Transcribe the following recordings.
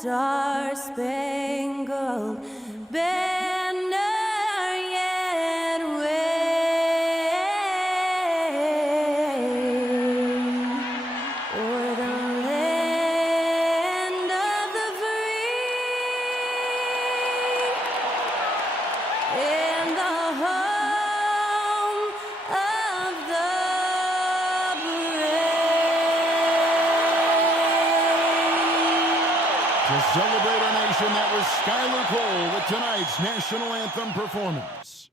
Star-Spangled Banner yet wave o'er the land of the free and the home of the brave. To celebrate our nation, that was Skylar Cole with tonight's national anthem performance.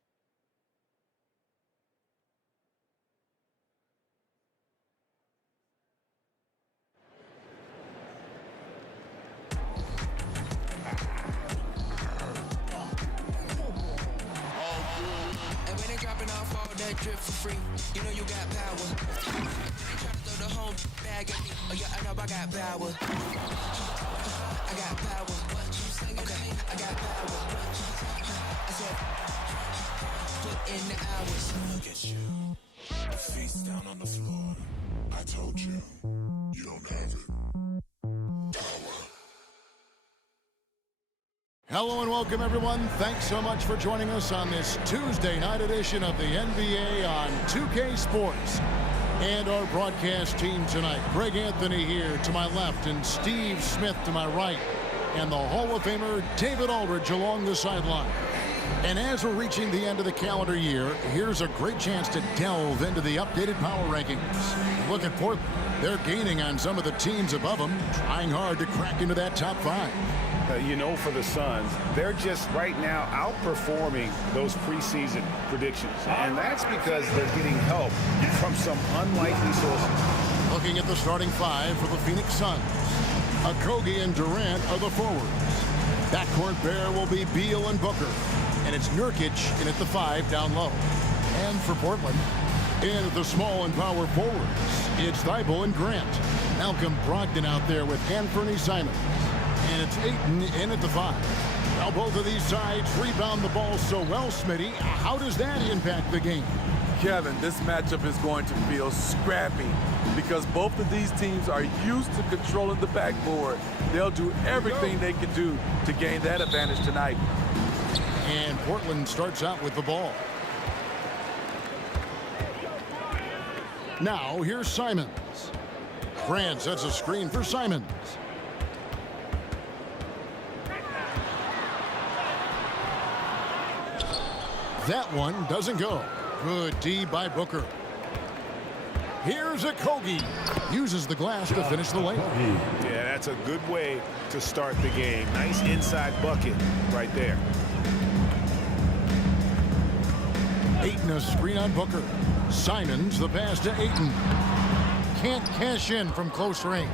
And when they dropping off all that drip for free, you know you got power. They try to throw the whole bag at me. Oh yeah, I know I got power. I got power. Okay, I got power. I said, put in the hours. Look at you, face down on the floor. I told you, you don't have it. Hello and welcome, everyone. Thanks so much for joining us on this Tuesday night edition of the NBA on 2K Sports. And our broadcast team tonight, Greg Anthony here to my left and Steve Smith to my right. And the Hall of Famer David Aldridge along the sideline. And as we're reaching the end of the calendar year, here's a great chance to delve into the updated power rankings. Look at Portland. They're gaining on some of the teams above them, trying hard to crack into that top 5. For the Suns, they're just right now outperforming those preseason predictions. And that's because they're getting help from some unlikely sources. Looking at the starting 5 for the Phoenix Suns. Okogie and Durant are the forwards. Backcourt pair will be Beal and Booker. And it's Nurkic in at the 5 down low. And for Portland, in at the small and power forwards, it's Thibault and Grant. Malcolm Brogdon out there with Anthony Simons. And it's Ayton in at the 5. Now both of these sides rebound the ball so well, Smitty. How does that impact the game? Kevin, this matchup is going to feel scrappy because both of these teams are used to controlling the backboard. They'll do everything they can do to gain that advantage tonight. And Portland starts out with the ball. Now here's Simons. Grant sets a screen for Simons. That one doesn't go. Good D by Booker. Here's Okogie. Uses the glass to finish the layup. Yeah, that's a good way to start the game. Nice inside bucket right there. Ayton a screen on Booker. Simons the pass to Ayton. Can't cash in from close range.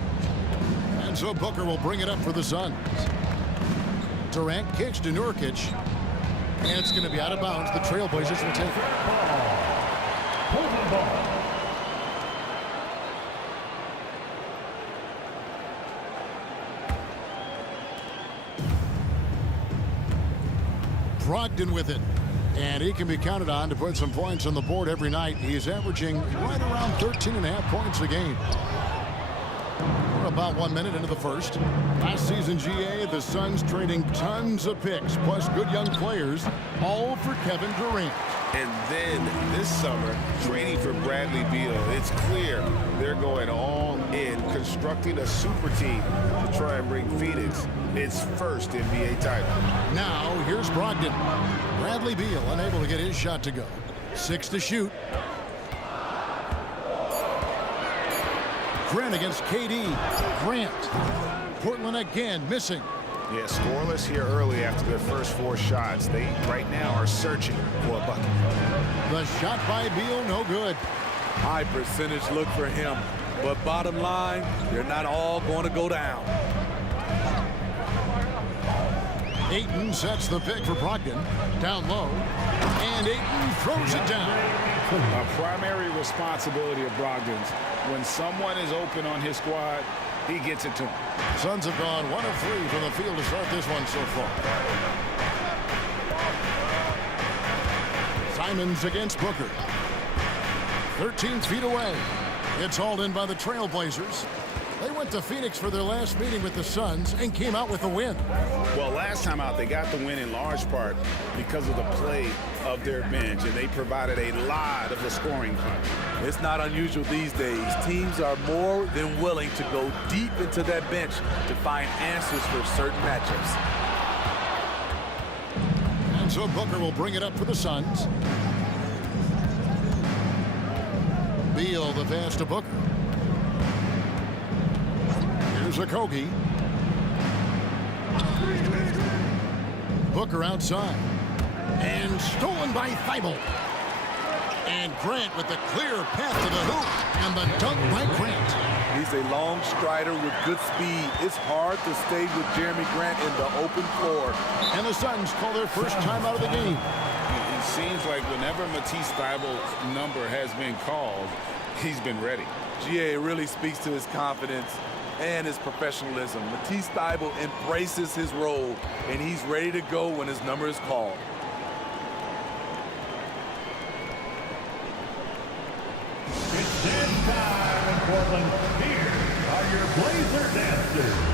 And so Booker will bring it up for the Suns. Durant kicks to Nurkic. And it's going to be out of bounds. The Trailblazers will take it. Brogdon with it. And he can be counted on to put some points on the board every night. He's averaging right around 13.5 points a game. We're about 1 minute into the first. Last season, GA, the Suns trading tons of picks, plus good young players, all for Kevin Durant. And then this summer, trading for Bradley Beal. It's clear they're going all in, constructing a super team to try and bring Phoenix its first NBA title. Now, here's Brogdon. Bradley Beal unable to get his shot to go. 6 to shoot. Grant against KD. Grant. Portland again missing. Yeah, scoreless here early after their first 4 shots. They right now are searching for a bucket. The shot by Beal, no good. High percentage look for him. But bottom line, they're not all going to go down. Ayton sets the pick for Brogdon. Down low. And Ayton throws it down. A primary responsibility of Brogdon's. When someone is open on his squad, he gets it to him. Suns have gone 1 of 3 from the field to start this one so far. Simons against Booker. 13 feet away. It's hauled in by the Trailblazers. They went to Phoenix for their last meeting with the Suns and came out with a win. Well, last time out, they got the win in large part because of the play of their bench, and they provided a lot of the scoring punch. It's not unusual these days. Teams are more than willing to go deep into that bench to find answers for certain matchups. And so Booker will bring it up for the Suns. Beal the pass to Booker. Here's Okogie. Booker outside. And stolen by Thibault. And Grant with the clear path to the hoop. And the dunk by Grant. He's a long strider with good speed. It's hard to stay with Jeremy Grant in the open floor. And the Suns call their first time out of the game. It seems like whenever Matisse Thybulle's number has been called, he's been ready. GA really speaks to his confidence and his professionalism. Matisse Thybulle embraces his role, and he's ready to go when his number is called. It's dance time in Portland. Here are your Blazer dancers.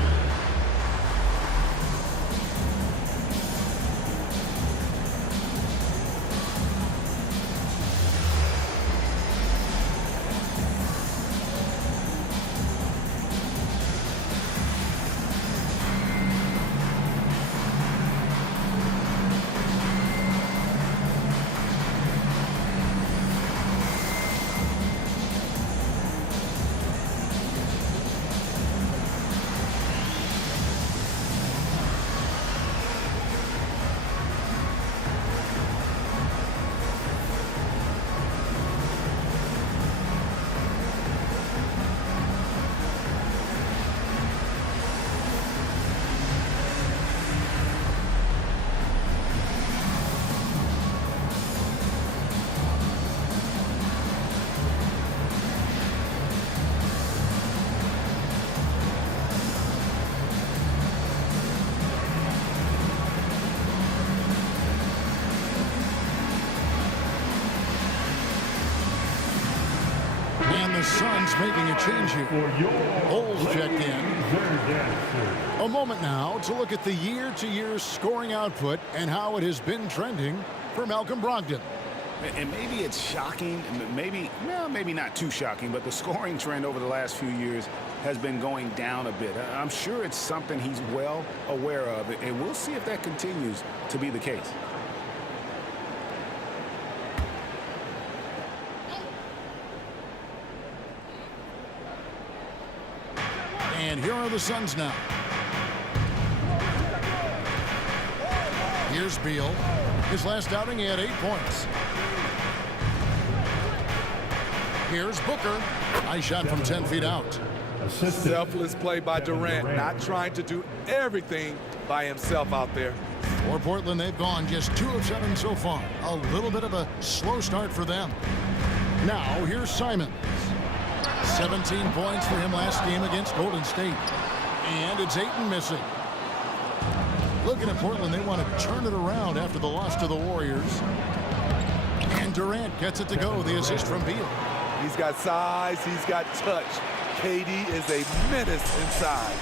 And the Suns making a change here. Holes checked in. A moment now to look at the year-to-year scoring output and how it has been trending for Malcolm Brogdon. And maybe it's shocking, maybe not too shocking, but the scoring trend over the last few years has been going down a bit. I'm sure it's something he's well aware of, and we'll see if that continues to be the case. And here are the Suns now. Here's Beal. His last outing, he had 8 points. Here's Booker. Nice shot from 10 feet out. Selfless play by Durant, not trying to do everything by himself out there. For Portland, they've gone just 2 of 7 so far. A little bit of a slow start for them. Now, here's Simons. 17 points for him last game against Golden State. And it's Ayton missing. Looking at Portland, they want to turn it around after the loss to the Warriors. And Durant gets it to go. The assist from Beal. He's got size, he's got touch. KD is a menace inside.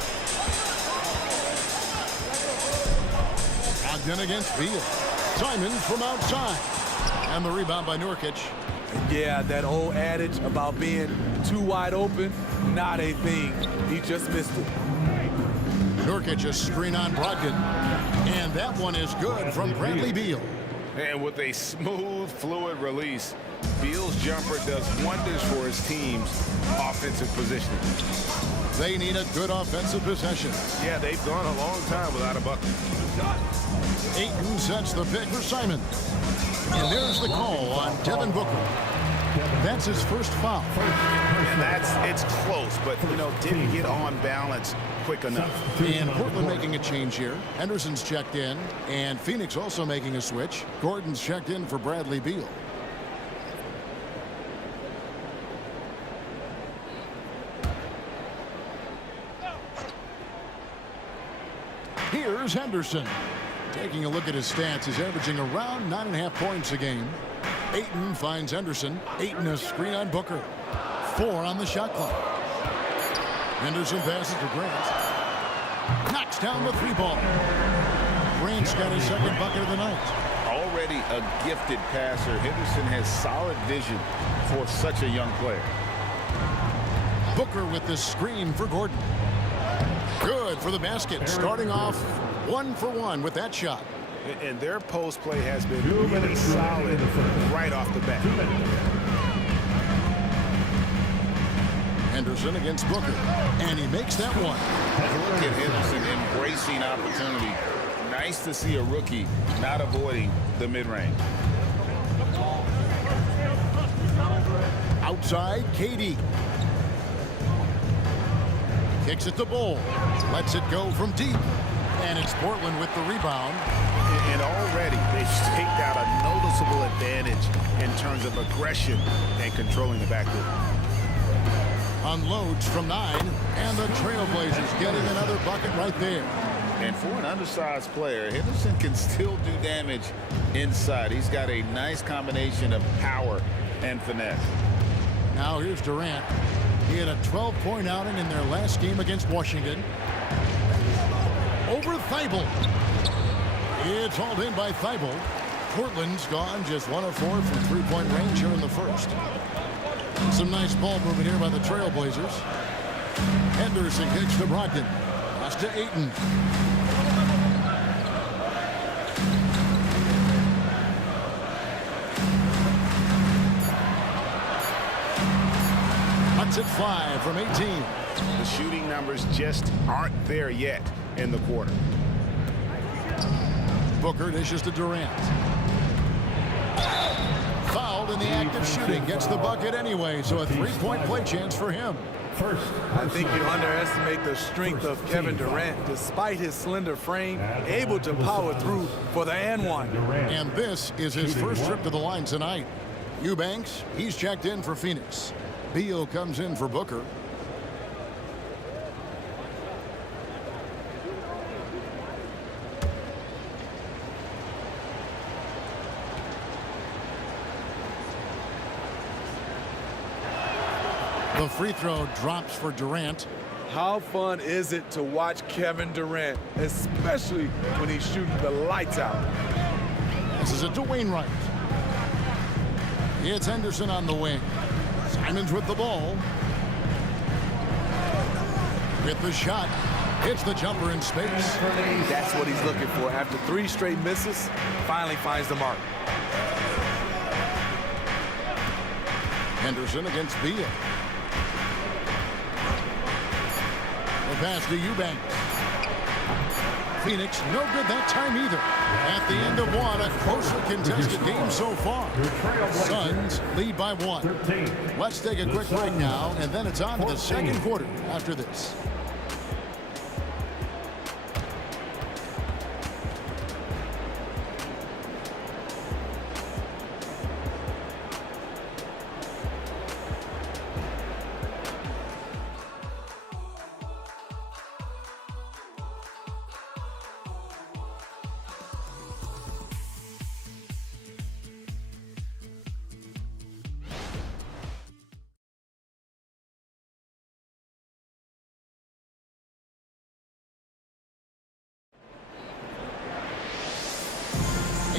Ogden against Beal. Simons from outside. And the rebound by Nurkic. Yeah, that old adage about being too wide open, not a thing. He just missed it. Nurkic a screen on Brogdon. And that one is good from Bradley Beal. And with a smooth, fluid release, Beal's jumper does wonders for his team's offensive positioning. They need a good offensive possession. Yeah, they've gone a long time without a bucket. Ayton sets the pick for Simon. And there's the call on Devin Booker. That's his first foul. And it's close, but, didn't get on balance quick enough. And Portland making a change here. Henderson's checked in, and Phoenix also making a switch. Gordon's checked in for Bradley Beal. Here's Henderson. Taking a look at his stats, he's averaging around 9.5 points a game. Ayton finds Henderson. Ayton a screen on Booker. 4 on the shot clock. Henderson passes to Grant. Knocks down the three ball. Grant's got his second bucket of the night. Already a gifted passer, Henderson has solid vision for such a young player. Booker with the screen for Gordon. Good for the basket. Starting off 1 for 1 with that shot. And their post play has been really solid right off the bat. Henderson against Booker, and he makes that one. Look at Henderson embracing opportunity. Nice to see a rookie not avoiding the mid-range. Outside, KD. Kicks it to Bol. Lets it go from deep. And it's Portland with the rebound. And already they've staked out a noticeable advantage in terms of aggression and controlling the backcourt. Unloads from 9, and the Trailblazers getting another bucket right there. And for an undersized player, Henderson can still do damage inside. He's got a nice combination of power and finesse. Now here's Durant. He had a 12-point outing in their last game against Washington. Over Thibault. It's hauled in by Thibault. Portland's gone just 1 of 4 from three-point range here in the first. Some nice ball movement here by the Trailblazers. Henderson kicks to Brogdon. Pass to Ayton. Cuts it 5 from 18. The shooting numbers just aren't there yet in the quarter. Booker dishes to Durant. Fouled in the act of shooting. Gets the bucket anyway, so a three-point play chance for him. I think you underestimate the strength of Kevin Durant. Despite his slender frame, able to power through for the and one. And this is his first trip to the line tonight. Eubanks, he's checked in for Phoenix. Beal comes in for Booker. The free throw drops for Durant. How fun is it to watch Kevin Durant, especially when he's shooting the lights out? Passes it to Wainwright. It's Henderson on the wing. Simons with the ball. With the shot. Hits the jumper in space. That's what he's looking for. After 3 straight misses, finally finds the mark. Henderson against Beal. The pass to Eubanks. Phoenix, no good that time either. At the end of one, a closely contested game so far. Suns lead by 1. Let's take a quick break now, and then it's on to the second quarter after this.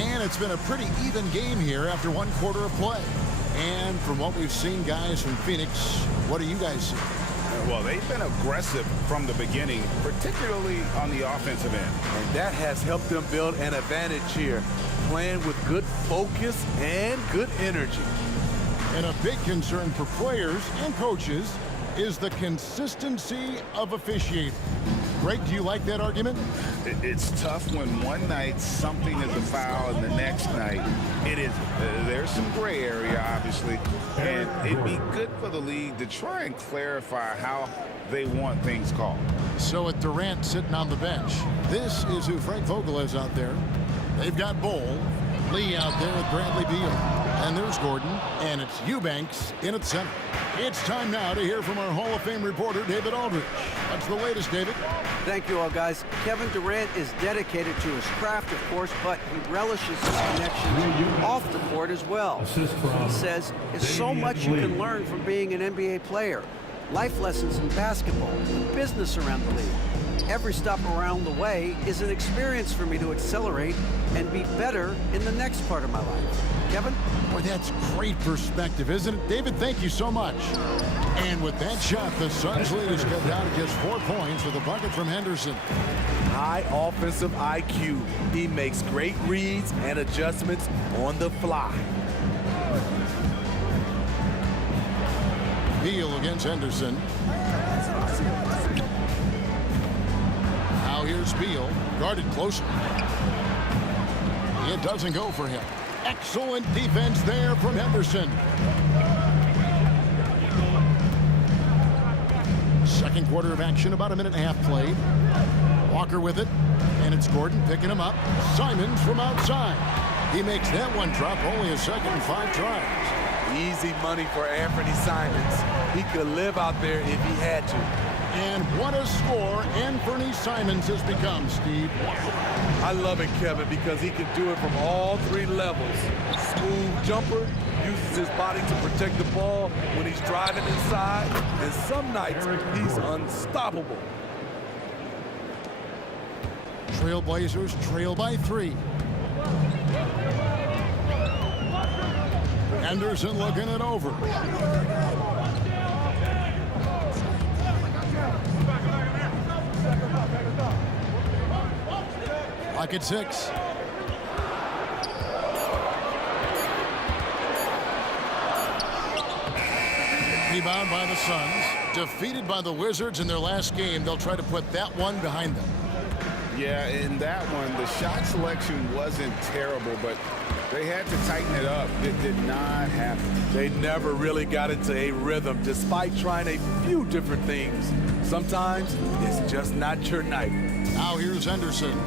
And it's been a pretty even game here after 1 quarter of play. And from what we've seen, guys, from Phoenix, what do you guys see? Well, they've been aggressive from the beginning, particularly on the offensive end. And that has helped them build an advantage here, playing with good focus and good energy. And a big concern for players and coaches is the consistency of officiating. Greg, do you like that argument? It's tough when one night something is a foul and the next night it isn't. There's some gray area, obviously, and it'd be good for the league to try and clarify how they want things called. So with Durant sitting on the bench, this is who Frank Vogel is out there. They've got Bol, Lee out there with Bradley Beal, and there's Gordon, and it's Eubanks in at center. It's time now to hear from our Hall of Fame reporter, David Aldridge. What's the latest, David? Thank you all, guys. Kevin Durant is dedicated to his craft, of course, but he relishes his connections off the court as well. He says it's so much you can learn from being an NBA player. life lessons in basketball, business around the league. Every stop around the way is an experience for me to accelerate and be better in the next part of my life. Kevin? Boy, that's great perspective, isn't it? David, thank you so much. And with that shot, the Suns lead is cut down to just 4 points with a bucket from Henderson. High offensive IQ. He makes great reads and adjustments on the fly. Beal against Henderson. Now here's Beal, guarded closely. It doesn't go for him. Excellent defense there from Henderson. Second quarter of action, about a minute and a half played. Walker with it, and it's Gordon picking him up. Simons from outside. He makes that one drop, only a second and 5 tries. Easy money for Anthony Simons. He could live out there if he had to. And what a score Anthony Simons has become, Steve. I love it, Kevin, because he can do it from all 3 levels. Smooth jumper, uses his body to protect the ball when he's driving inside, and some nights he's unstoppable. Trailblazers trail by 3. Henderson looking it over. Like at 6. Rebound by the Suns. Defeated by the Wizards in their last game. They'll try to put that one behind them. Yeah, in that one, the shot selection wasn't terrible, but they had to tighten it up. It did not happen. They never really got into a rhythm, despite trying a few different things. Sometimes it's just not your night. Now here's Henderson.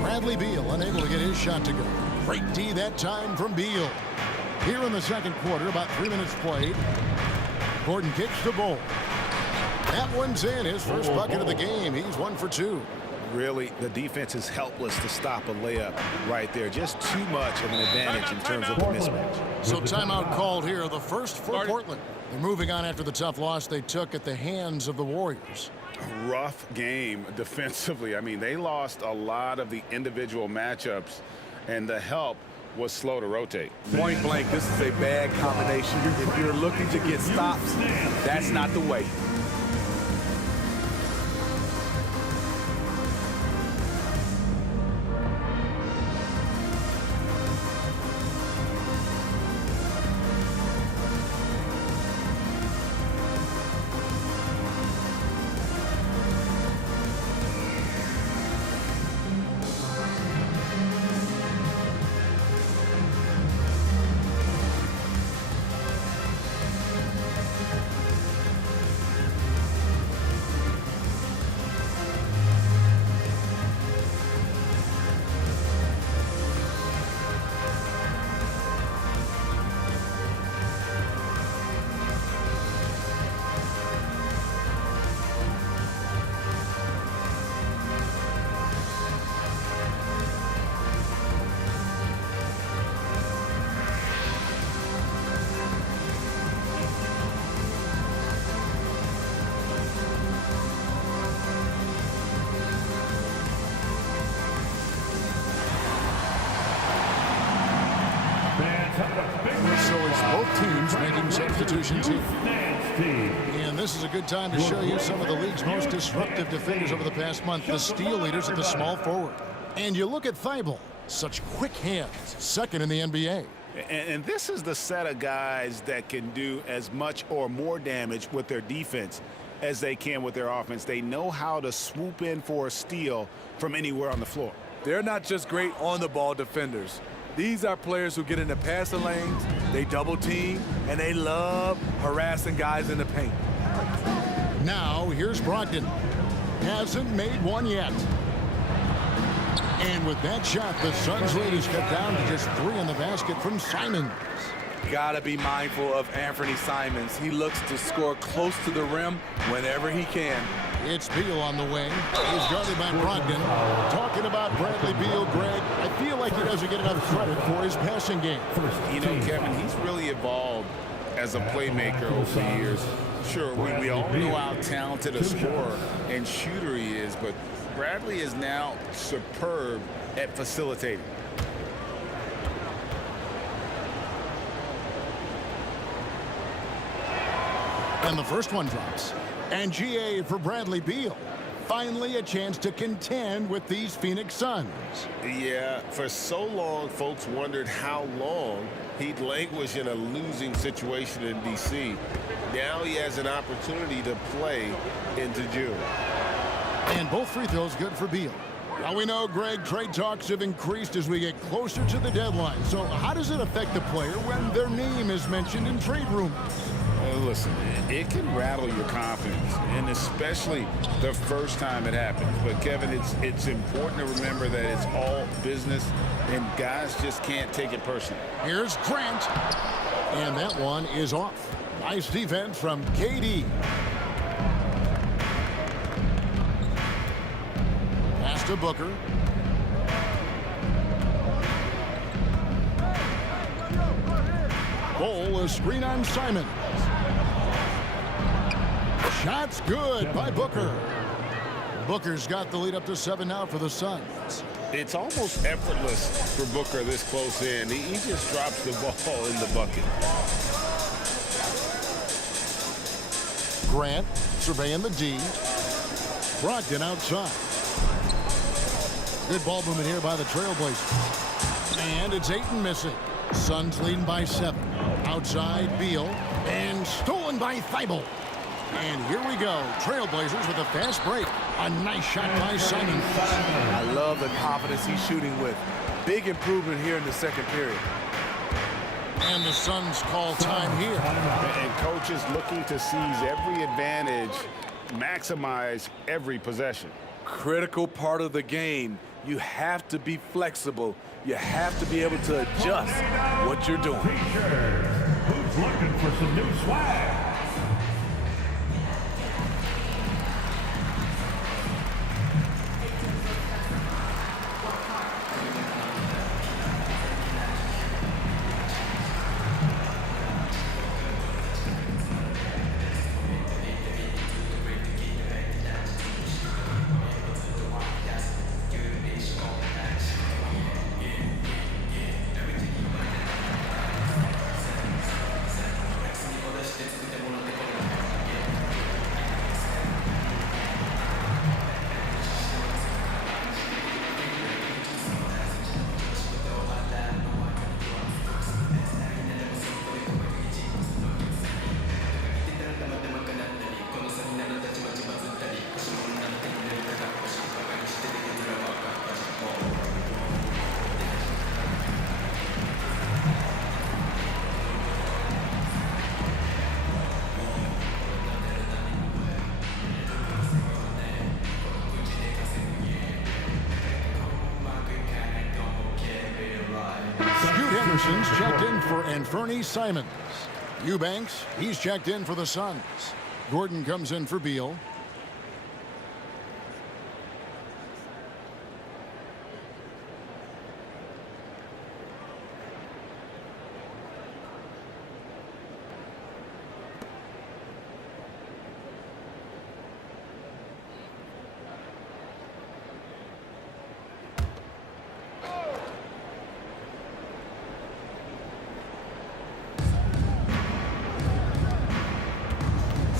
Bradley Beal unable to get his shot to go. Great D that time from Beal. Here in the second quarter, about 3 minutes played. Gordon kicks the ball. That one's in, his first bucket of the game. He's 1 for 2. Really, the defense is helpless to stop a layup right there. Just too much of an advantage in terms of the mismatch. So timeout called here, the first for Portland. They're moving on after the tough loss they took at the hands of the Warriors. Rough game defensively. I mean, they lost a lot of the individual matchups, and the help was slow to rotate. Point blank, this is a bad combination. If you're looking to get stops, that's not the way. So it's both teams making substitution teams. And this is a good time to show you some of the league's most disruptive defenders over the past month, the steal leaders at the small forward. And you look at Thibault, such quick hands, second in the NBA. And this is the set of guys that can do as much or more damage with their defense as they can with their offense. They know how to swoop in for a steal from anywhere on the floor. They're not just great on-the-ball defenders. These are players who get into passing lanes, they double team, and they love harassing guys in the paint. Now, here's Brogdon. Hasn't made one yet. And with that shot, the Suns lead is cut down to just 3 in the basket from Simons. Gotta be mindful of Anthony Simons. He looks to score close to the rim whenever he can. It's Beal on the wing. He's guarded by Brogdon. Talking about Bradley Beal, Greg, I feel like he doesn't get enough credit for his passing game. You know, Kevin, he's really evolved as a playmaker over the years. Sure, we all know how talented a scorer and shooter he is, but Bradley is now superb at facilitating. And the first one drops. And GA for Bradley Beal. Finally a chance to contend with these Phoenix Suns. Yeah, for so long, folks wondered how long he'd languish in a losing situation in D.C. Now he has an opportunity to play into June. And both free throws good for Beal. Now we know, Greg, trade talks have increased as we get closer to the deadline. So how does it affect the player when their name is mentioned in trade rumors? Listen, it can rattle your confidence, and especially the first time it happens. But, Kevin, it's important to remember that it's all business, and guys just can't take it personally. Here's Grant. And that one is off. Nice defense from KD. Pass to Booker. Ball, a screen on Simon. Shot's good by Booker. Booker's got the lead up to 7 now for the Suns. It's almost effortless for Booker this close in. He just drops the ball in the bucket. Grant surveying the D. Brogdon outside. Good ball movement here by the Trailblazers. And it's Ayton missing. Suns leading by 7. Outside Beal. And stolen by Thibault. And here we go. Trailblazers with a fast break. A nice shot by Simon. I love the confidence he's shooting with. Big improvement here in the second period. And the Suns call time here. And coaches looking to seize every advantage, maximize every possession. Critical part of the game. You have to be flexible. You have to be able to adjust what you're doing. Who's looking for some new swag? Henderson's checked in for Anthony Simons. Eubanks, he's checked in for the Suns. Gordon comes in for Beal.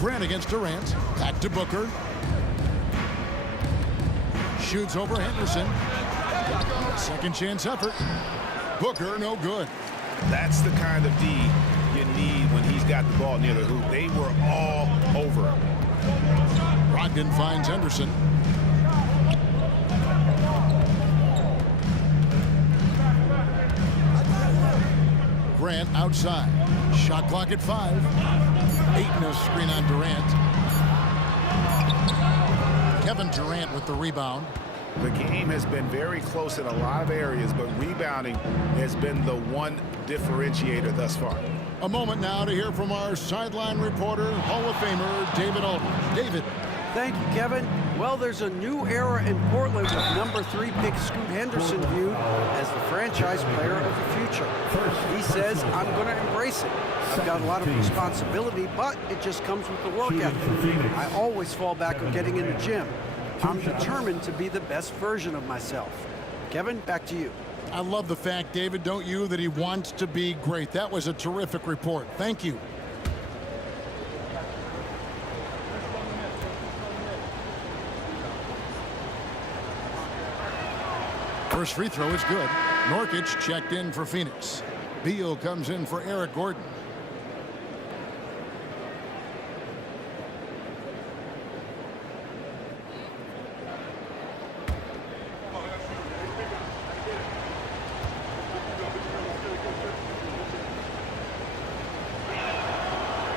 Grant against Durant. Back to Booker. Shoots over Henderson. Second chance effort. Booker, no good. That's the kind of D you need when he's got the ball near the hoop. They were all over him. Brogdon finds Henderson. Grant outside. Shot clock at 5. Ayton a screen on Durant. Kevin Durant with the rebound. The game has been very close in a lot of areas, but rebounding has been the one differentiator thus far. A moment now to hear from our sideline reporter, Hall of Famer David Aldridge. David. Thank you, Kevin. Well, there's a new era in Portland with number 3 pick Scoot Henderson viewed as the franchise player of the future. He says, I'm going to embrace it. I've got a lot of responsibility, but it just comes with the work ethic. I always fall back on getting in the gym. I'm determined to be the best version of myself. Kevin, back to you. I love the fact, David, don't you, that he wants to be great. That was a terrific report. Thank you. First free throw is good. Nurkic checked in for Phoenix. Beal comes in for Eric Gordon.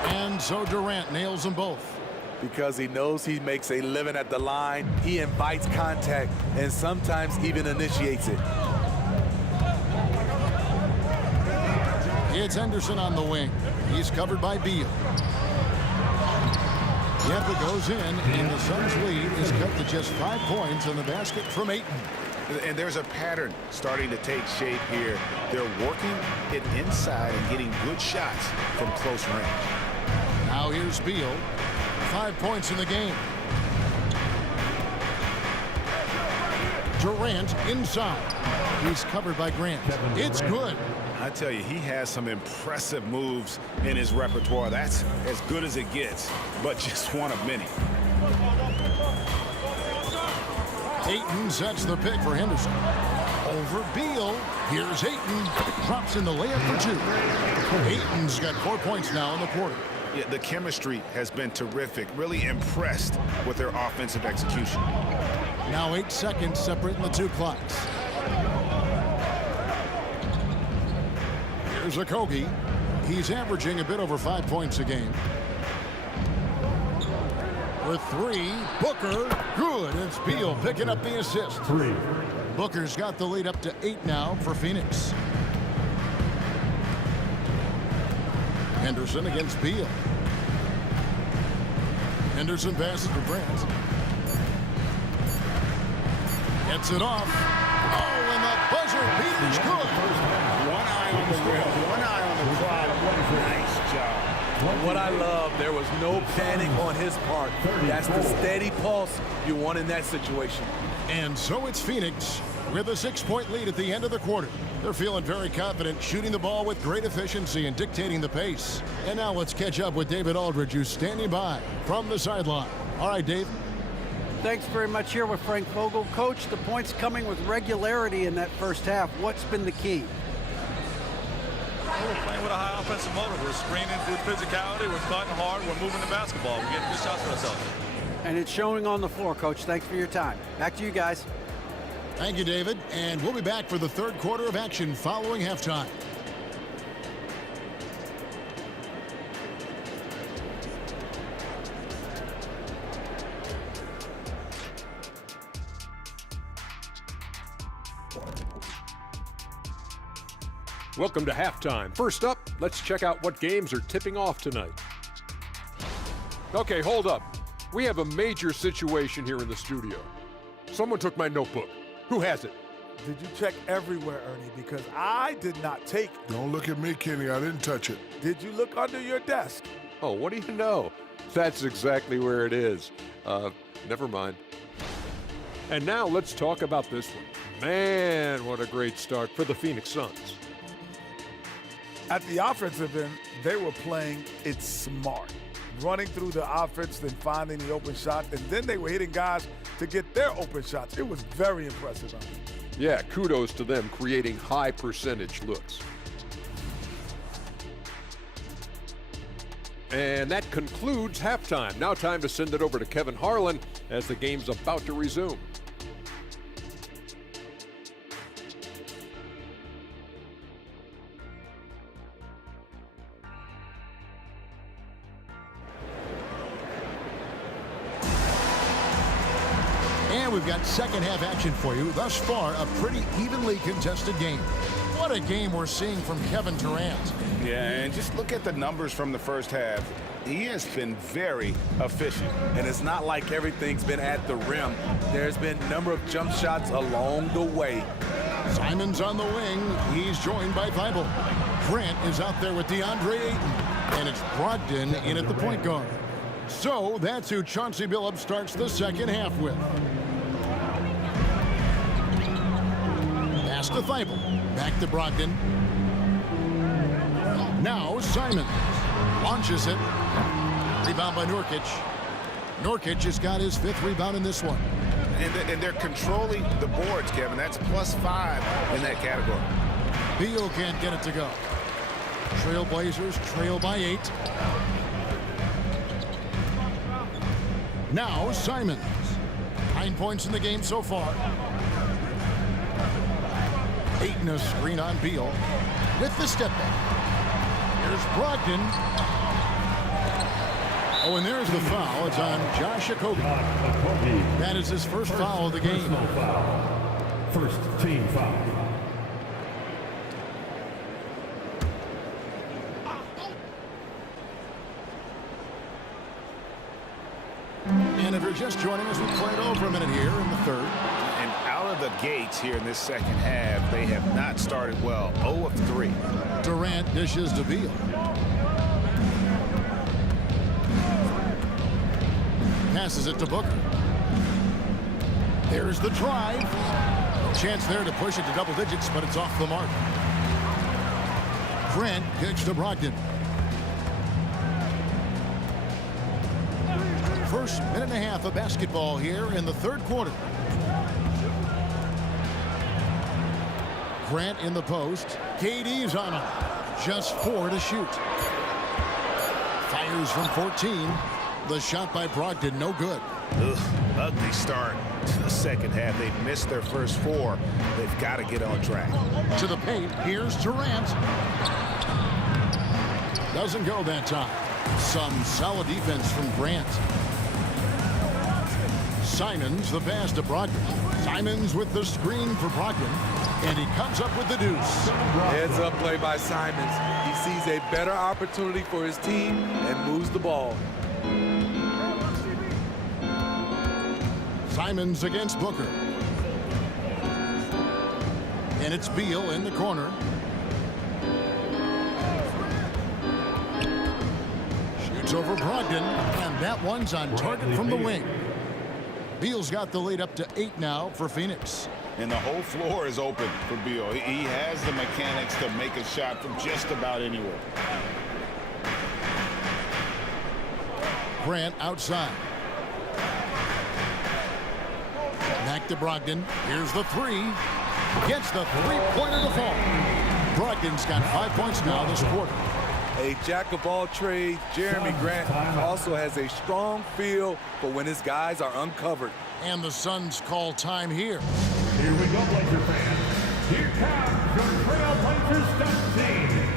And so Durant nails them both. Because he knows he makes a living at the line, he invites contact and sometimes even initiates it. It's Henderson on the wing. He's covered by Beal. Yep, it goes in, and the Suns' lead is cut to just 5 points on the basket from Ayton. And there's a pattern starting to take shape here. They're working it inside and getting good shots from close range. Now here's Beal. 5 points in the game. Durant inside. He's covered by Grant. It's good. I tell you, he has some impressive moves in his repertoire. That's as good as it gets, but just one of many. Ayton sets the pick for Henderson. Over Beal. Here's Ayton. Drops in the layup for 2. Ayton's got 4 points now in the quarter. Yeah, the chemistry has been terrific. Really impressed with their offensive execution. Now 8 seconds separating the 2 clocks. Here's Okogie. He's averaging a bit over 5 points a game. With 3, Booker, good. It's Beal picking up the assist. Booker's got the lead up to 8 now for Phoenix. Henderson against Beal. Henderson passes for Grant. Gets it off. Oh, and the buzzer beater's good. One eye on the rim, one eye on the clock. Nice job. What I love, there was no panic on his part. That's the steady pulse you want in that situation. And so it's Phoenix with a 6-point lead at the end of the quarter. They're feeling very confident, shooting the ball with great efficiency and dictating the pace. And now let's catch up with David Aldridge, who's standing by from the sideline. All right, Dave. Thanks very much. Here with Frank Vogel. Coach, the points coming with regularity in that first half. What's been the key? We're playing with a high offensive motor. We're screening through physicality. We're cutting hard. We're moving the basketball. We're getting good shots for ourselves. And it's showing on the floor, Coach. Thanks for your time. Back to you guys. Thank you, David. And we'll be back for the third quarter of action following halftime. Welcome to halftime. First up, let's check out what games are tipping off tonight. Okay, hold up. We have a major situation here in the studio. Someone took my notebook. Who has it? Did you check everywhere, Ernie? Because I did not take it. Don't look at me, Kenny. I didn't touch it. Did you look under your desk? Oh, what do you know? That's exactly where it is. Never mind. And now let's talk about this one. Man, what a great start for the Phoenix Suns. At the offensive end, they were playing it smart. Running through the offense, then finding the open shot, and then they were hitting guys to get their open shots. It was very impressive. Yeah, kudos to them creating high percentage looks. And that concludes halftime. Now time to send it over to Kevin Harlan as the game's about to resume. And we've got second half action for you. Thus far, a pretty evenly contested game. What a game we're seeing from Kevin Durant. Yeah, and just look at the numbers from the first half. He has been very efficient. And it's not like everything's been at the rim. There's been a number of jump shots along the way. Simons on the wing. He's joined by Thibault. Grant is out there with DeAndre Ayton. And it's Brogdon in at the point guard. So that's who Chauncey Billups starts the second half with. Pass to Thibault. Back to Brogdon. Now Simons launches it. Rebound by Nurkic. Nurkic has got his 5th rebound in this one. And they're controlling the boards, Kevin. That's +5 in that category. Beal can't get it to go. Trailblazers trail by 8. Now Simons. 9 points in the game so far. Ayton a screen on Beal with the step back. Here's Brogdon. Oh, and there's the foul. It's on Josh Okogie. That is his first foul of the game. First team foul. And if you're just joining us, we played over a minute here in the third. And out of the gates here in this second half, they have not started well. 0 of 3. Durant dishes to Beal. Passes it to Booker. There's the drive. Chance there to push it to double digits, but it's off the mark. Grant kicks to Brogdon. First minute and a half of basketball here in the third quarter. Grant in the post. KD's on him. Just 4 to shoot. Fires from 14. The shot by Brogdon, no good. Ugh, ugly start to the second half. They've missed their first 4. They've got to get on track. To the paint, here's Durant. Doesn't go that time. Some solid defense from Grant. Simons, the pass to Brogdon. Simons with the screen for Brogdon. And he comes up with the deuce. Heads up play by Simons. He sees a better opportunity for his team and moves the ball. Simons against Booker. And it's Beal in the corner. Shoots over Brogdon, and that one's on target from the wing. Beal's got the lead up to 8 now for Phoenix. And the whole floor is open for Beal. He has the mechanics to make a shot from just about anywhere. Grant outside. Back to Brogdon. Here's the 3. Gets the 3-pointer to fall. Brogdon's got 5 points now this quarter. A jack of all trades, Jeremy Grant also has a strong feel for when his guys are uncovered. And the Suns call time here. Here we go, Blazer fans. Here comes your Trailblazers stat team.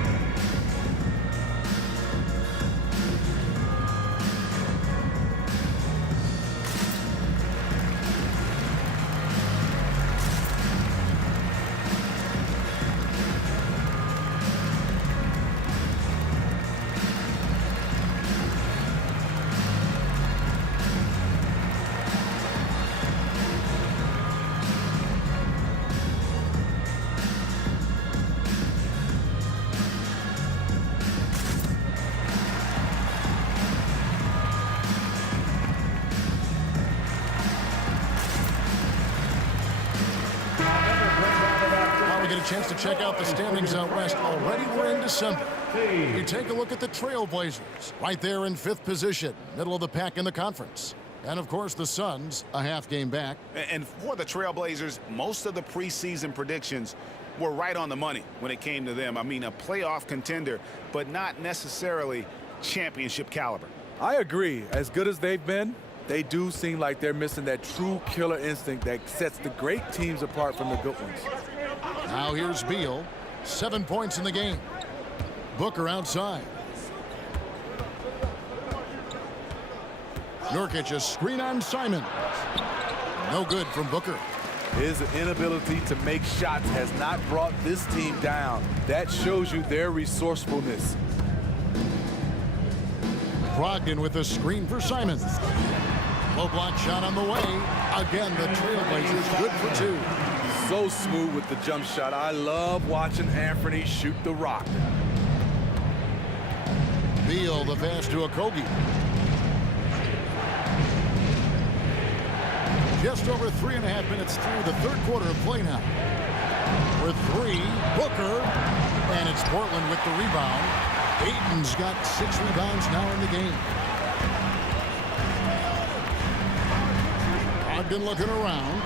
Chance to check out the standings out west. Already we're in December. You take a look at the Trailblazers, right there in 5th position, middle of the pack in the conference. And of course the Suns, a half game back. And for the Trailblazers, most of the preseason predictions were right on the money when it came to them. I mean, a playoff contender, but not necessarily championship caliber. I agree. As good as they've been, they do seem like they're missing that true killer instinct that sets the great teams apart from the good ones. Now here's Beal. 7 points in the game. Booker outside. Nurkic a screen on Simons. No good from Booker. His inability to make shots has not brought this team down. That shows you their resourcefulness. Brogdon with a screen for Simons. Low block shot on the way. Again, the Trailblazers good for two. So smooth with the jump shot. I love watching Anthony shoot the rock. Beal, the pass to Okogie. Just over 3.5 minutes through the third quarter of play now. With three, Booker, and it's Portland with the rebound. Ayton's got 6 rebounds now in the game. Brogdon looking around,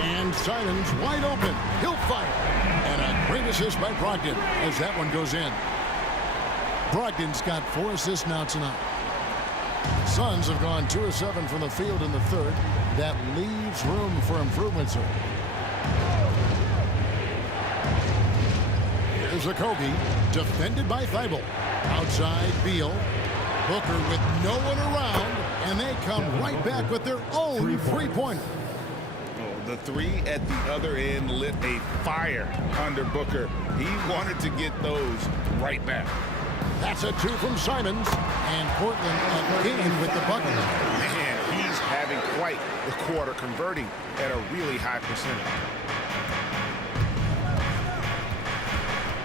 and Simons wide open. He'll fire, and a great assist by Brogdon as that one goes in. Brogdon's got 4 assists now tonight. Suns have gone 2 of 7 from the field in the third. That leaves room for improvement, sir. Here's Okogie, defended by Thibault. Outside, Beal. Booker with no one around, and they come right back with their own three-pointer. Oh, the three at the other end lit a fire under Booker. He wanted to get those right back. That's a 2 from Simons, and Portland again with the bucket. Man, he's having quite the quarter, converting at a really high percentage.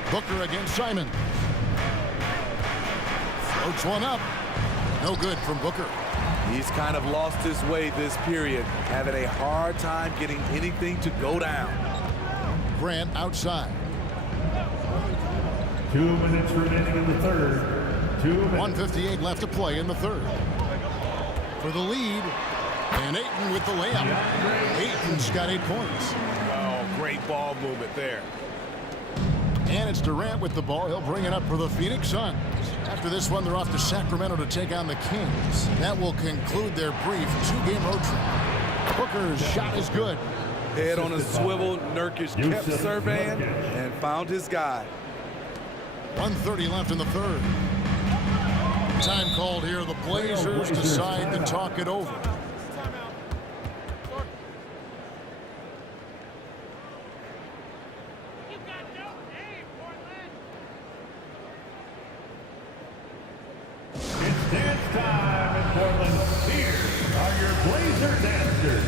Booker against Simons. Floats one up. No good from Booker. He's kind of lost his way this period, having a hard time getting anything to go down. Grant outside. 2 minutes remaining in the third. 2 minutes. 1:58 left to play in the third. For the lead, and Ayton with the layup. Ayton's got 8 points. Oh, great ball movement there. And it's Durant with the ball. He'll bring it up for the Phoenix Suns. After this one, they're off to Sacramento to take on the Kings. That will conclude their brief 2-game road trip. Booker's shot is good. Head on a swivel, Nurkic kept surveying and found his guy. 1:30 left in the third. Time called here. The Blazers decide to talk it over. It's dance time in Portland. Here are your Blazer dancers.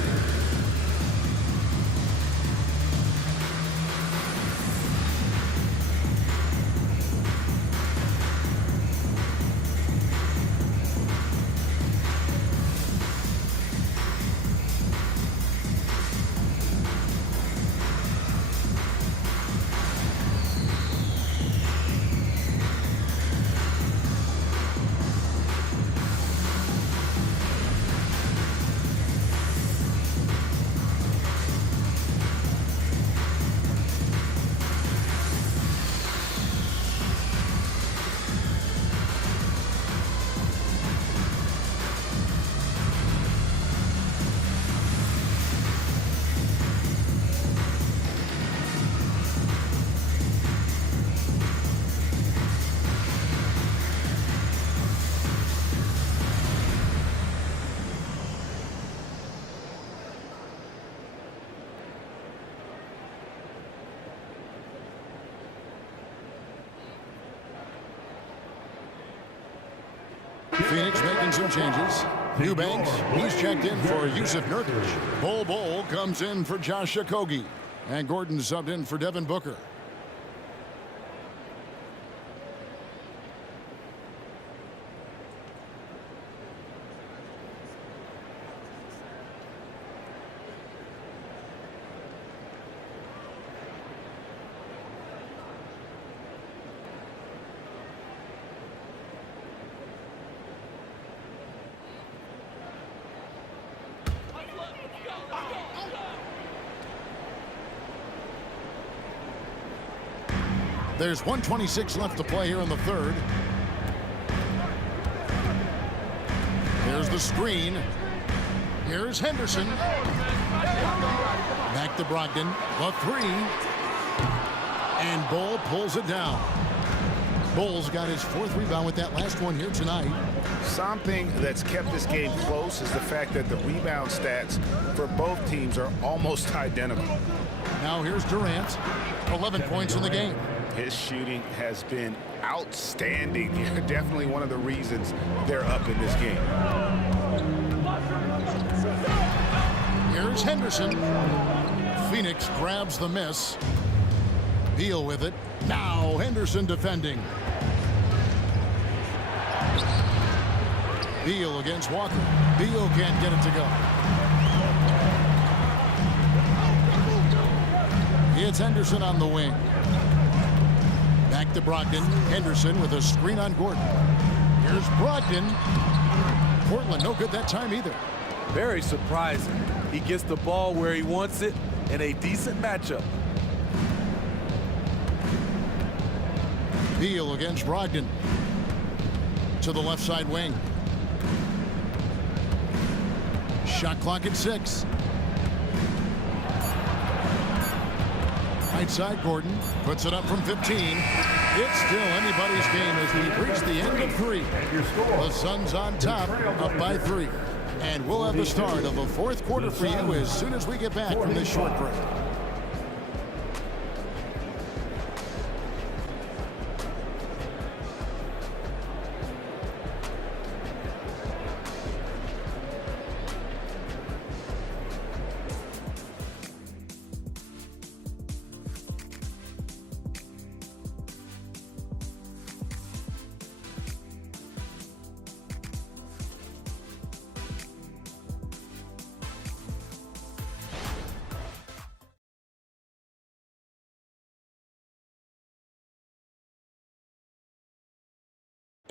Phoenix making some changes. Eubanks, he's checked in for Yusuf Nurkic. Bol comes in for Josh Okogie. And Gordon subbed in for Devin Booker. There's 1:26 left to play here in the third. Here's the screen. Here's Henderson. Back to Brogdon. The 3. And Bol pulls it down. Bulls got his 4th rebound with that last one here tonight. Something that's kept this game close is the fact that the rebound stats for both teams are almost identical. Now here's Durant, 11 points in the game. His shooting has been outstanding. Definitely one of the reasons they're up in this game. Here's Henderson. Phoenix grabs the miss. Beal with it. Now Henderson defending. Beal against Walker. Beal can't get it to go. It's Henderson on the wing. Back to Brogdon. Henderson with a screen on Gordon. Here's Brogdon. Portland no good that time either. Very surprising. He gets the ball where he wants it in a decent matchup. Beal against Brogdon. To the left side wing. Shot clock at 6. Right side, Gordon puts it up from 15. It's still anybody's game as we reach the end of 3. The Suns on top, up by 3. And we'll have the start of the 4th quarter for you as soon as we get back from this short break.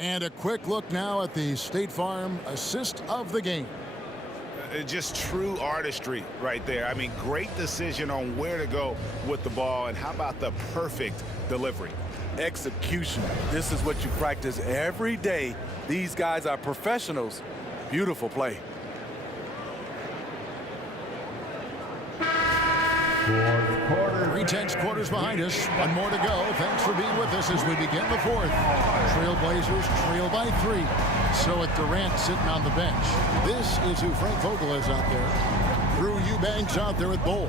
And a quick look now at the State Farm assist of the game. Just true artistry right there. I mean, great decision on where to go with the ball, and how about the perfect delivery? Execution. This is what you practice every day. These guys are professionals. Beautiful play. 3 tenths quarters behind us. 1 more to go. Thanks for being with us as we begin the 4th. Trailblazers trail by 3. So at Durant sitting on the bench. This is who Frank Vogel is out there. Drew Eubanks out there at Bull.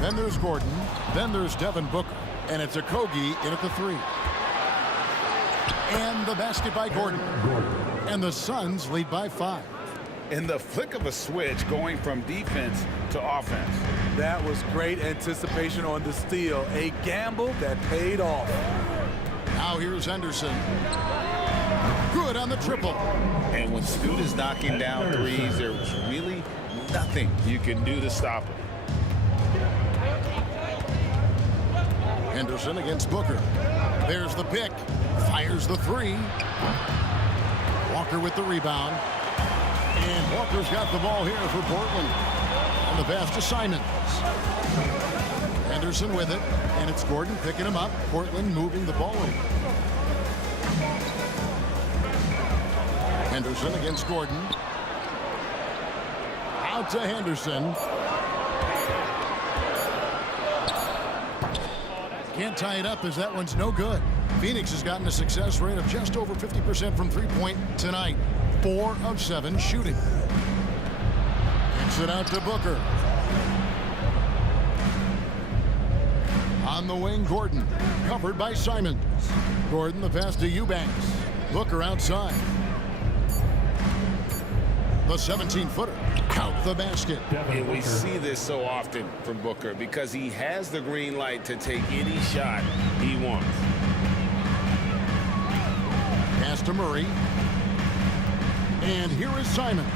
Then there's Gordon. Then there's Devin Booker. And it's Okogie in at the 3. And the basket by Gordon. And the Suns lead by 5. In the flick of a switch, going from defense to offense. That was great anticipation on the steal. A gamble that paid off. Now here's Henderson. Good on the triple. And when Scoot is knocking down threes, there's really nothing you can do to stop him. Henderson against Booker. There's the pick. Fires the 3. Walker with the rebound. And Walker's got the ball here for Portland. And the pass to Simons. Henderson with it. And it's Gordon picking him up. Portland moving the ball over. Henderson against Gordon. Out to Henderson. Can't tie it up as that one's no good. Phoenix has gotten a success rate of just over 50% from three-point tonight. 4 of 7 shooting. Kicks it out to Booker. On the wing, Gordon. Covered by Simons. Gordon the pass to Eubanks. Booker outside. The 17-footer. Count the basket. And we see this so often from Booker because he has the green light to take any shot he wants. Pass to Murray. And here is Simons.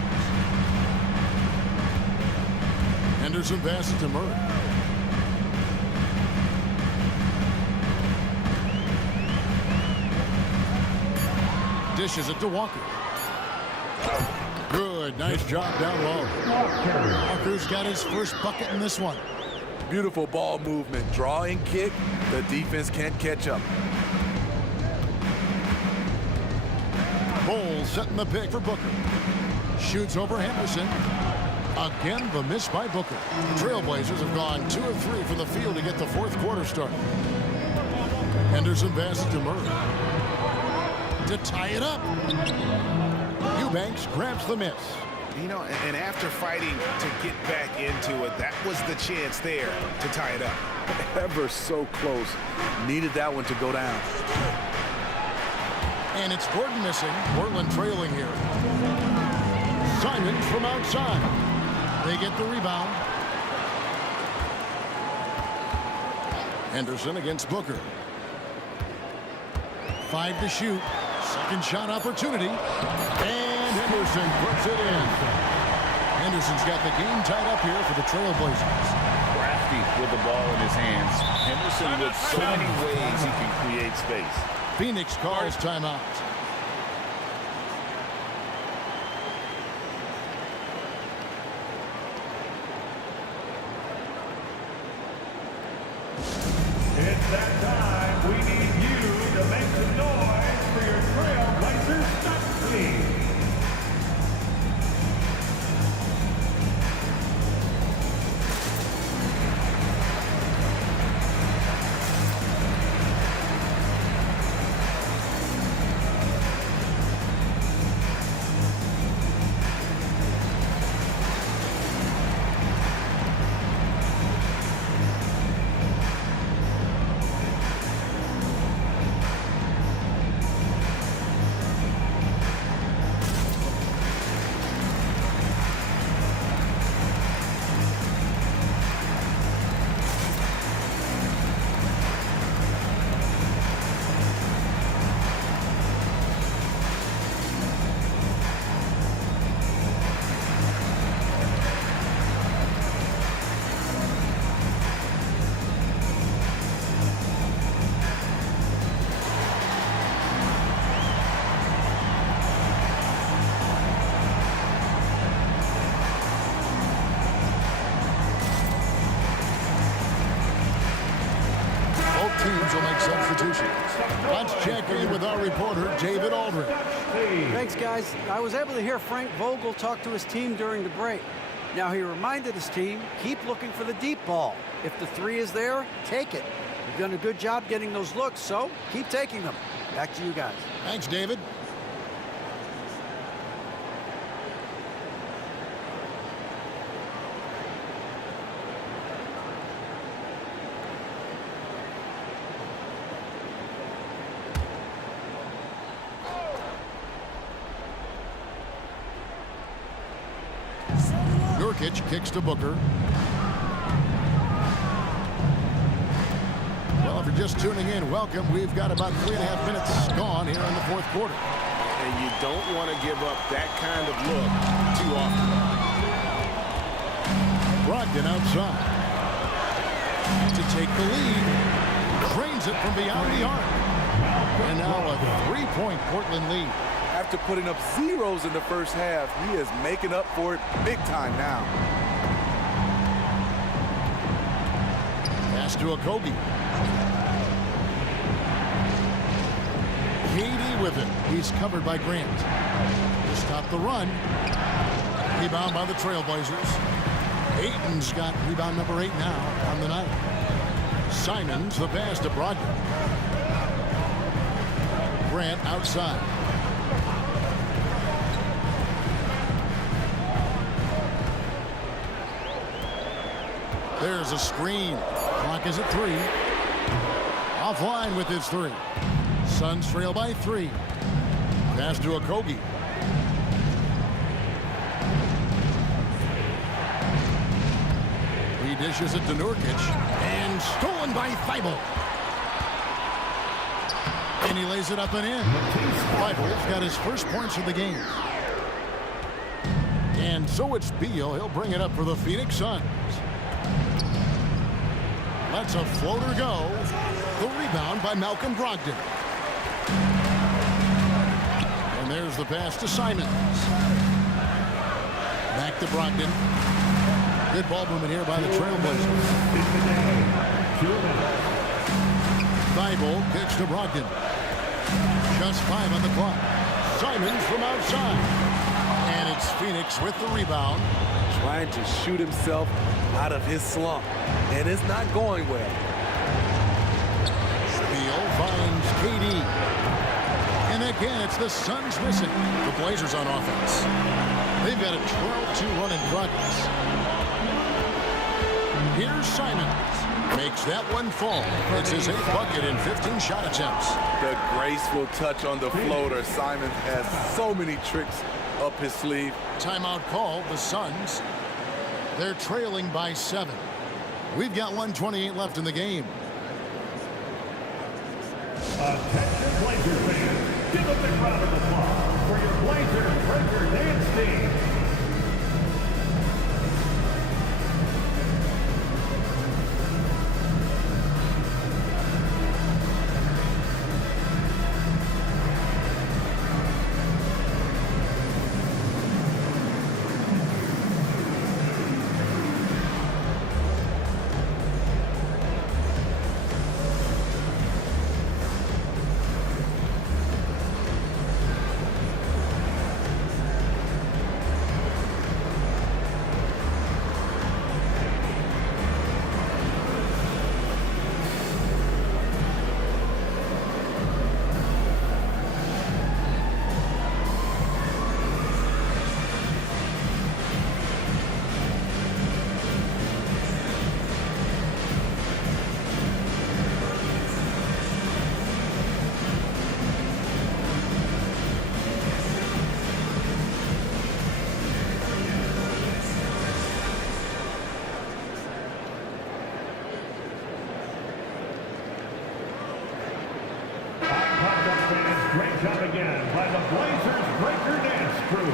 Henderson passes to Murray. Dishes it to Walker. Good, nice job down low. Walker's got his first bucket in this one. Beautiful ball movement, drawing kick. The defense can't catch up. Bulls setting the pick for Booker. Shoots over Henderson. Again, the miss by Booker. The Trailblazers have gone 2 of 3 from the field to get the 4th quarter started. Henderson passes to Murray. to tie it up. Eubanks grabs the miss. You know, and after fighting to get back into it, that was the chance there to tie it up. Ever so close. Needed that one to go down. And it's Gordon missing. Portland trailing here. Simons from outside. They get the rebound. Henderson against Booker. 5 to shoot. Second shot opportunity. And Henderson puts it in. Henderson's got the game tied up here for the Trailblazers. Crafty with the ball in his hands. Henderson with so many ways he can create space. Phoenix calls timeout. It's that time. We need you to make some noise for your Trailblazers stat team. Teams will make substitutions. Let's check in with our reporter, David Aldridge. Thanks, guys. I was able to hear Frank Vogel talk to his team during the break. Now, he reminded his team, keep looking for the deep ball. If the three is there, take it. You've done a good job getting those looks, so keep taking them. Back to you guys. Thanks, David. Nurkic kicks to Booker. Well, if you're just tuning in, welcome. We've got about 3.5 minutes gone here in the fourth quarter. And you don't want to give up that kind of look too often. Brogdon outside. To take the lead. Drains it from beyond the arc. And now a 3-point Portland lead. After putting up zeros in the first half, he is making up for it big time now. Pass to Okogie. KD with it. He's covered by Grant. To stop the run. Rebound by the Trailblazers. Ayton's got rebound number 8 now on the night. Simons the pass to Brogdon. Grant outside. There's a screen. Clock is at 3. Offline with his 3. Suns trail by 3. Pass to Okogie. He dishes it to Nurkic. And stolen by Thibault. And he lays it up and in. Thibault's got his first points of the game. And so it's Beal. He'll bring it up for the Phoenix Suns. Lets a floater go. The rebound by Malcolm Brogdon. And there's the pass to Simons. Back to Brogdon. Good ball movement here by the Trailblazers. Thibault kicks to Brogdon. Just 5 on the clock. Simons from outside. And it's Phoenix with the rebound. Trying to shoot himself out of his slump. And it's not going well. Beal finds KD. And again, it's the Suns missing. The Blazers on offense. They've got a 12-2 run in progress. Here's Simons. Makes that one fall. It's his 8th bucket in 15 shot attempts. The graceful touch on the floater. Simons has so many tricks up his sleeve. Timeout call, the Suns. They're trailing by 7. We've got 1:28 left in the game. Attention Blazers fans, give a big round of applause for your Blazers Breaker Dance team. Great job again by the Blazers Breaker Dance crew.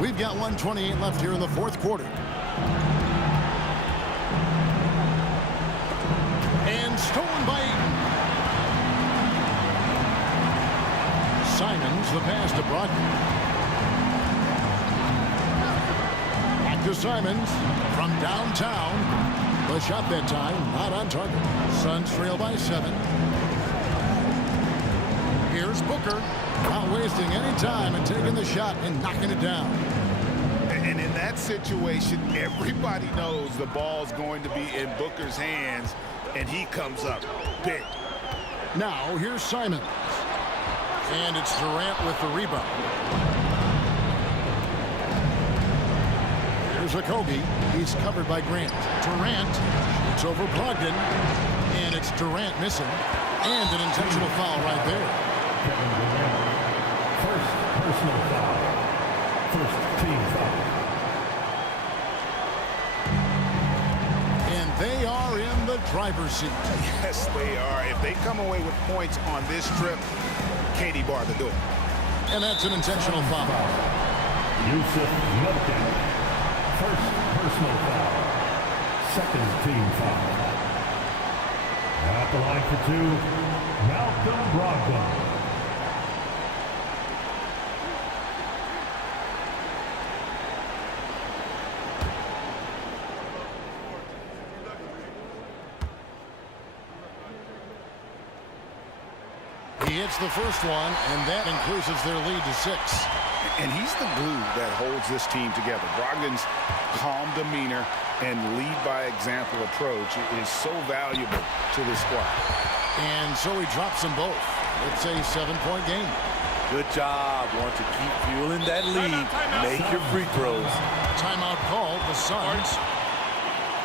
We've got 1:28 left here in the 4th quarter. And stolen by Ayton. Simons, the pass to Brogdon. Back to Simons from downtown. The shot that time, not on target. Suns trail by 7. Here's Booker, not wasting any time and taking the shot and knocking it down. And in that situation, everybody knows the ball's going to be in Booker's hands, and he comes up big. Now, here's Simons. And it's Durant with the rebound. Here's Okogie. He's covered by Grant. Durant shoots over Brogdon. And it's Durant missing. And an intentional foul right there. Kevin Durant, first personal foul. First team foul. And they are in the driver's seat. Yes, they are. If they come away with points on this trip, Katie bar to do it. And that's an intentional foul. Yusuf Nurkic, first personal foul. Second team foul. At the line for 2, Malcolm Brogdon. He hits the first one, and that increases their lead to 6. And he's the glue that holds this team together. Brogdon's calm demeanor and lead by example approach is so valuable to this squad. And so he drops them both. It's a 7-point game. Good job. Want to keep fueling that lead. Make your free throws. Timeout called. The Suns,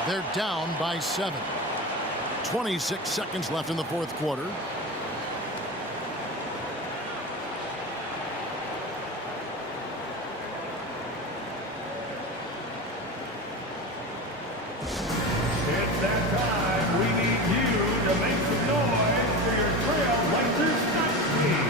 they're down by 7. 26 seconds left in the 4th quarter. It's that time. We need you to make some noise for your Trailblazers night team.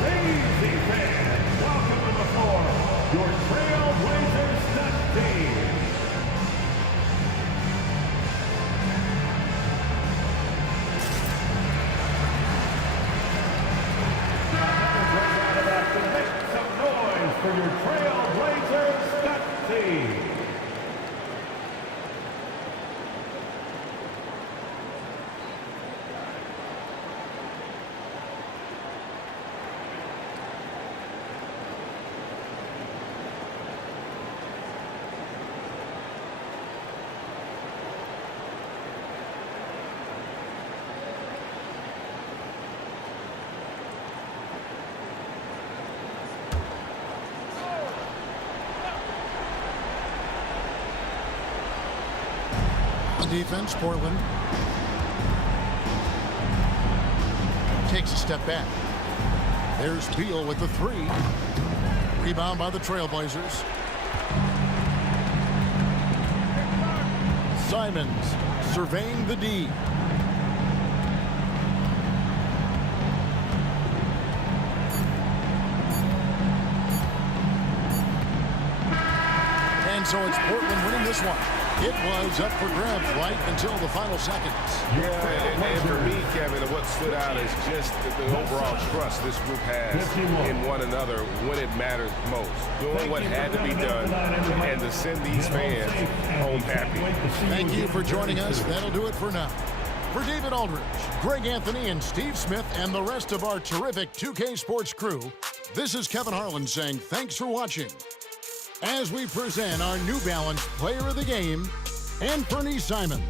crazy fans, welcome to the floor, your Trailblazers stunt team. Make some noise for your Trailblazers stunt team. On defense, Portland takes a step back. There's Beal with the three. Rebound by the Trailblazers. Simons surveying the D. And so it's Portland winning this one. It was up for grabs right until the final seconds. Yeah, and for me, Kevin, what stood out is just the overall trust this group has in one another when it matters most. Doing what had to be done and to send these fans home happy. Thank you for joining us. That'll do it for now. For David Aldridge, Greg Anthony, and Steve Smith, and the rest of our terrific 2K Sports crew, this is Kevin Harlan saying thanks for watching as we present our New Balance Player of the Game, Anthony Simons.